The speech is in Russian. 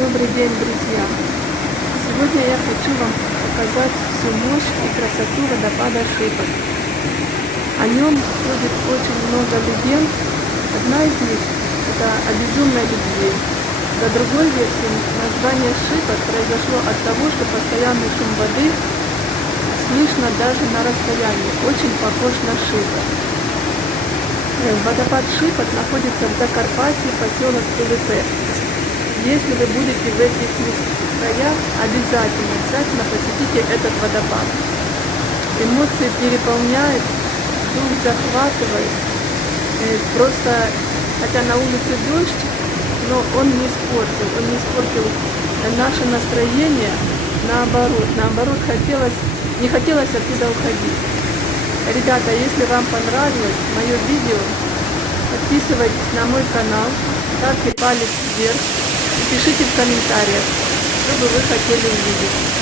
Добрый день, друзья! Сегодня я хочу вам показать всю мощь и красоту водопада Шипот. О нем ходит очень много легенд. Одна из них – это о безумной любви. За другой версией, название Шипот произошло от того, что постоянный шум воды слышно даже на расстоянии, очень похож на шипот. Водопад Шипот находится в Закарпатье, поселок Пилипе. Если вы будете в этих краях, обязательно посетите этот водопад. Эмоции переполняют, дух захватывает. Просто, хотя на улице дождь, но он не испортил наше настроение, наоборот, не хотелось оттуда уходить. Ребята, если вам понравилось мое видео, подписывайтесь на мой канал, ставьте палец вверх и пишите в комментариях, что бы вы хотели увидеть.